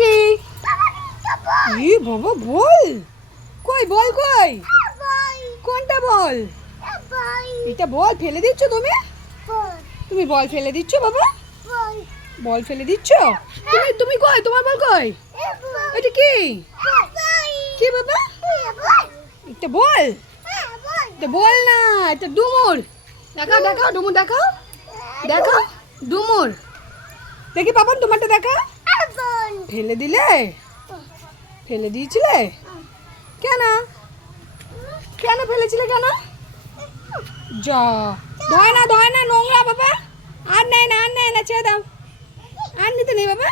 কি? ই বাবা, বল কই, বল কই, কোনটা বল? এটা বল ফেলে দিচ্ছ তুমি? তুমি বল ফেলে দিচ্ছ বাবা? বল ফেলে দিচ্ছ? তুমি তুমি কই, তোমার বল কই? এটা কি? কি বাবা? এটা বল? এটা বল না, এটা ডুমুর। দেখাও দেখাও ডুমুর, দেখাও দেখাও ডুমুর। দেখি পাপন তোমারটা দেখা। ফেলে দিলে? ফেলে দিয়েছিলে? কেন? কেন ফেলেছিলে কেন? যা, ধয় না ধয় না, নোংরা বাবা। আর নেয় না, আর নেয় না, ছেড়ে দাও। আর নিতে নেই বাবা।